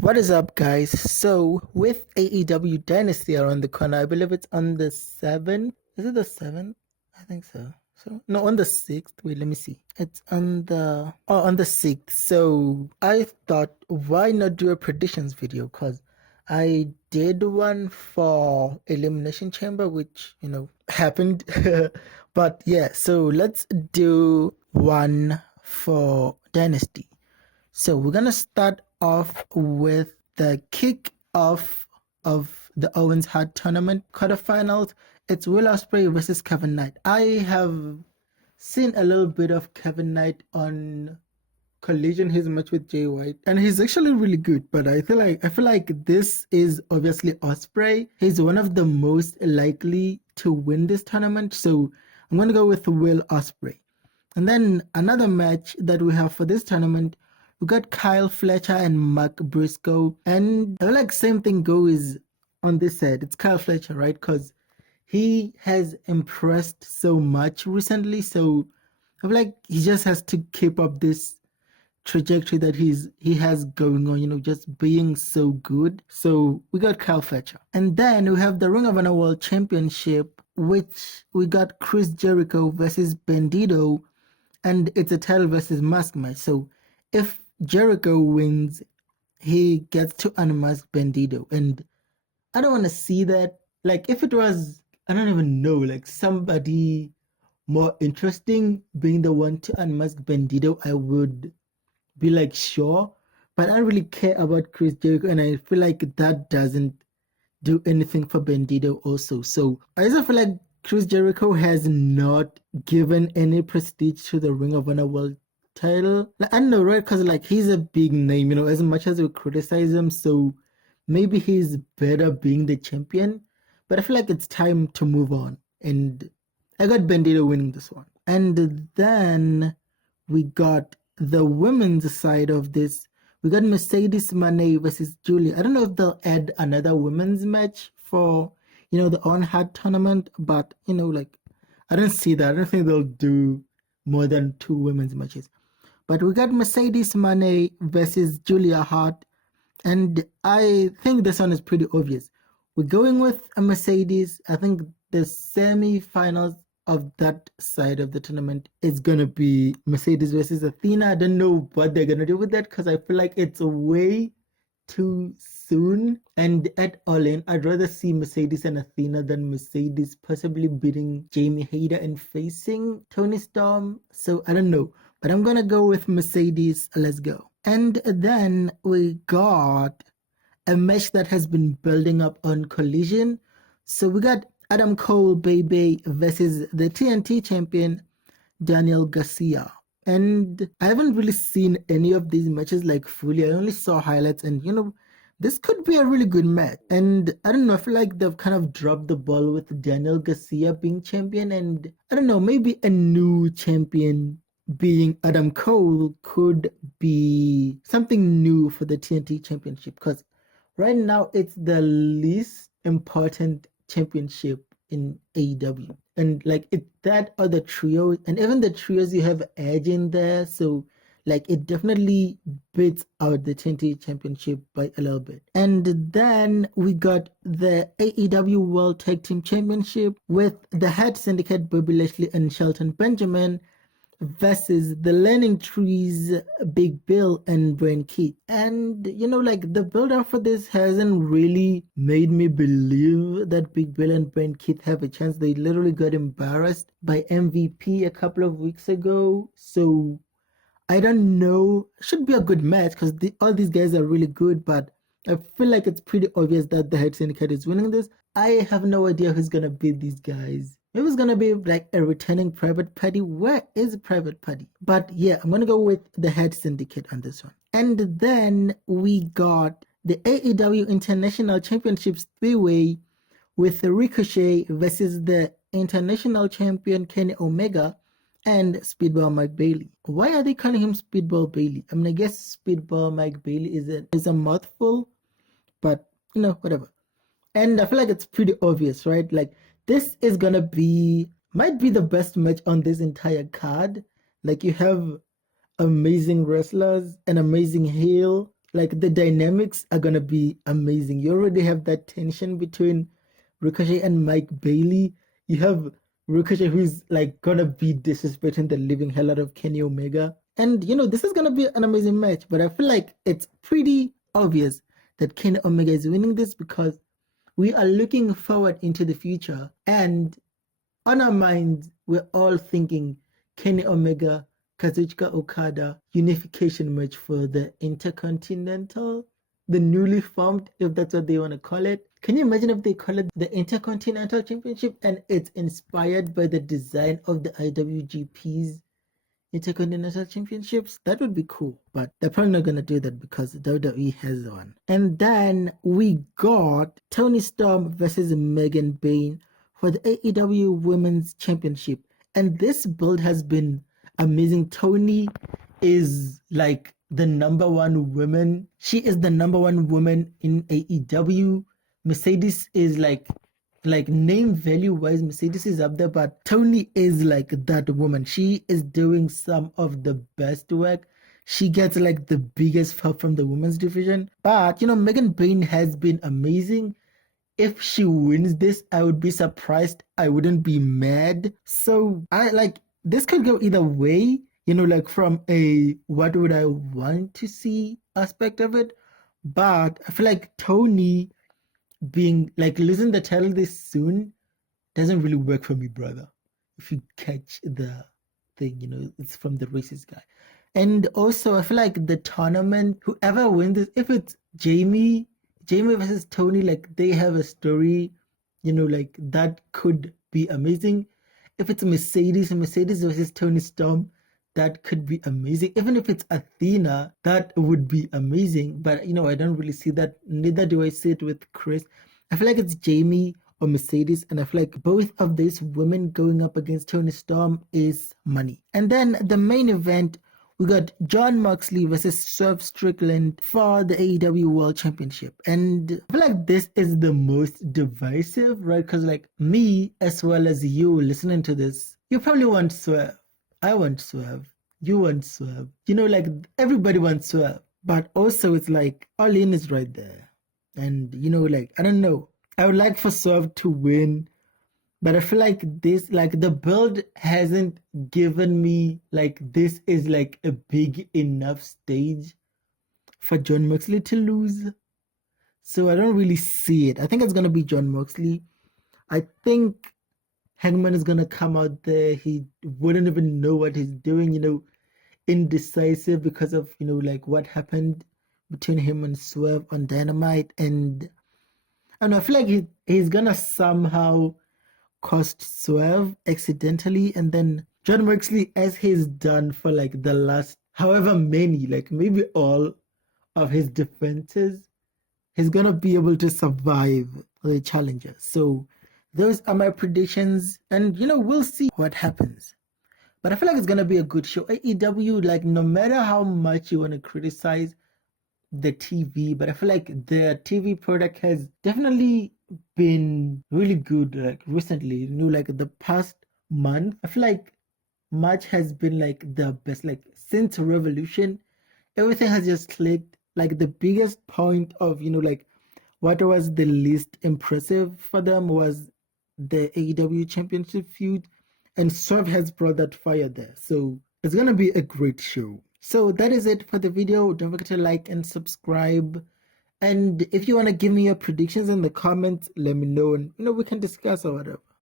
What is up, guys? So, with Aew Dynasty around the corner, I believe it's on the 7th. Is it the 7th? I think so. No, on the 6th. Wait, let me see. It's on the 6th. So, I thought, why not do a predictions video? Because I did one for Elimination Chamber, which, happened. But yeah, so let's do one for Dynasty. So we're gonna start off with the kick-off of the Owens Hart tournament quarterfinals. It's Will Ospreay versus Kevin Knight. I have seen a little bit of Kevin Knight on Collision, his match with Jay White, and he's actually really good. But I feel like this is obviously Ospreay. He's one of the most likely to win this tournament, so I'm gonna go with Will Ospreay. And then another match that we have for this tournament, we got Kyle Fletcher and Mark Briscoe. And I feel like same thing goes on this side. It's Kyle Fletcher, right? Because he has impressed so much recently. So I feel like he just has to keep up this trajectory that he has going on, just being so good. So we got Kyle Fletcher. And then we have the Ring of Honor World Championship, which we got Chris Jericho versus Bandito, and it's a title versus mask match. So if Jericho wins, he gets to unmask Bandito. And I don't want to see that. Like, if it was, I don't even know, like somebody more interesting being the one to unmask Bandito, I would be like, sure. But I don't really care about Chris Jericho, and I feel like that doesn't do anything for Bandito also. So I also feel like Chris Jericho has not given any prestige to the Ring of Honor World title. Like, I don't know, right? Because like he's a big name, as much as we criticize him, so maybe he's better being the champion. But I feel like it's time to move on. And I got Bandito winning this one. And then we got the women's side of this. We got Mercedes Moné versus Julia. I don't know if they'll add another women's match for, the On Hard tournament, but, like, I don't see that. I don't think they'll do more than 2 women's matches. But we got Mercedes Moné versus Julia Hart, and I think this one is pretty obvious. We're going with a Mercedes. I think the semi-finals of that side of the tournament is gonna be Mercedes versus Athena. I don't know what they're gonna do with that because I feel like it's way too soon. And at All In, I'd rather see Mercedes and Athena than Mercedes possibly beating Jamie Hayter and facing Toni Storm. So I don't know, but I'm gonna go with Mercedes. Let's go. And then we got a match that has been building up on Collision. So we got Adam Cole Baby versus the TNT champion Daniel Garcia. And I haven't really seen any of these matches like fully. I only saw highlights, and this could be a really good match. And I don't know, I feel like they've kind of dropped the ball with Daniel Garcia being champion, and I don't know, maybe a new champion being Adam Cole could be something new for the TNT championship, because right now it's the least important championship in AEW. And like that or the trio, and even the trios, you have Edge in there, so like it definitely beats out the TNT championship by a little bit. And then we got the AEW World Tag Team Championship with the Head Syndicate, Bobby Lashley and Shelton Benjamin, versus the Learning Trees, Big Bill and Brian Keith. And like the build up for this hasn't really made me believe that Big Bill and Brian Keith have a chance. They literally got embarrassed by MVP a couple of weeks ago. So I don't know. Should be a good match because all these guys are really good, but I feel like it's pretty obvious that the Head Syndicate is winning this. I have no idea who's gonna beat these guys. Maybe it's gonna be like a returning Private Party. Where is Private Party? But yeah, I'm gonna go with the Head Syndicate on this one. And then we got the AEW International Championships 3-way with Ricochet versus the International Champion Kenny Omega and Speedball Mike Bailey. Why are they calling him Speedball Bailey? I mean, I guess Speedball Mike Bailey is a mouthful, but whatever. And I feel like it's pretty obvious, right? Like this is gonna might be the best match on this entire card. Like you have amazing wrestlers, an amazing heel, like the dynamics are gonna be amazing. You already have that tension between Ricochet and Mike Bailey. You have Ricochet who's like gonna be disrespecting the living hell out of Kenny Omega. And this is gonna be an amazing match, but I feel like it's pretty obvious that Kenny Omega is winning this because we are looking forward into the future, and on our minds, we're all thinking Kenny Omega, Kazuchika Okada unification match for the Intercontinental, the newly formed, if that's what they want to call it. Can you imagine if they call it the Intercontinental Championship and it's inspired by the design of the IWGP's Intercontinental Championships? That would be cool, but they're probably not gonna do that because WWE has one. And then we got Toni Storm versus Megan Bayne for the AEW Women's Championship, and this build has been amazing. Toni is like the number one woman. She is the number one woman in AEW. Mercedes is like name value wise, Mercedes is up there, but Toni is like that woman. She is doing some of the best work. She gets like the biggest help from the women's division. But Megan Bayne has been amazing. If she wins this, I would be surprised. I wouldn't be mad. So this could go either way, like from a what would I want to see aspect of it. But I feel like Toni being like losing the title this soon doesn't really work for me, brother. If you catch the thing, it's from the racist guy. And also, I feel like the tournament, whoever wins this, if it's Jamie versus Toni, like they have a story, like that could be amazing. If it's Mercedes versus Toni Storm, that could be amazing. Even if it's Athena, that would be amazing. But I don't really see that. Neither do I see it with Chris. I feel like it's Jamie or Mercedes, and I feel like both of these women going up against Toni Storm is money. And then the main event, we got Jon Moxley versus Swerve Strickland for the AEW World Championship. And I feel like this is the most divisive, right? Because like me, as well as you listening to this, you probably want Swerve. I want Swerve. You want Swerve. Like everybody wants Swerve. But also it's like All In is right there. And like I don't know. I would like for Swerve to win. But I feel like this, like the build hasn't given me like this is like a big enough stage for Jon Moxley to lose. So I don't really see it. I think it's gonna be Jon Moxley. I think Hangman is gonna come out there. He wouldn't even know what he's doing, indecisive because of like what happened between him and Swerve on Dynamite. And I don't know, I feel like he's gonna somehow cost Swerve accidentally, and then Jon Moxley, as he's done for like the last however many, like maybe all of his defenses, he's gonna be able to survive the challenger. So those are my predictions, and we'll see what happens. But I feel like it's gonna be a good show. AEW, like no matter how much you want to criticize the TV, but I feel like the TV product has definitely been really good like recently, like the past month. I feel like March has been like the best, like since Revolution, everything has just clicked. Like the biggest point of like what was the least impressive for them was the AEW championship feud, and Swerve has brought that fire there. So it's gonna be a great show. So that is it for the video. Don't forget to like and subscribe. And if you want to give me your predictions in the comments, let me know, and we can discuss or whatever.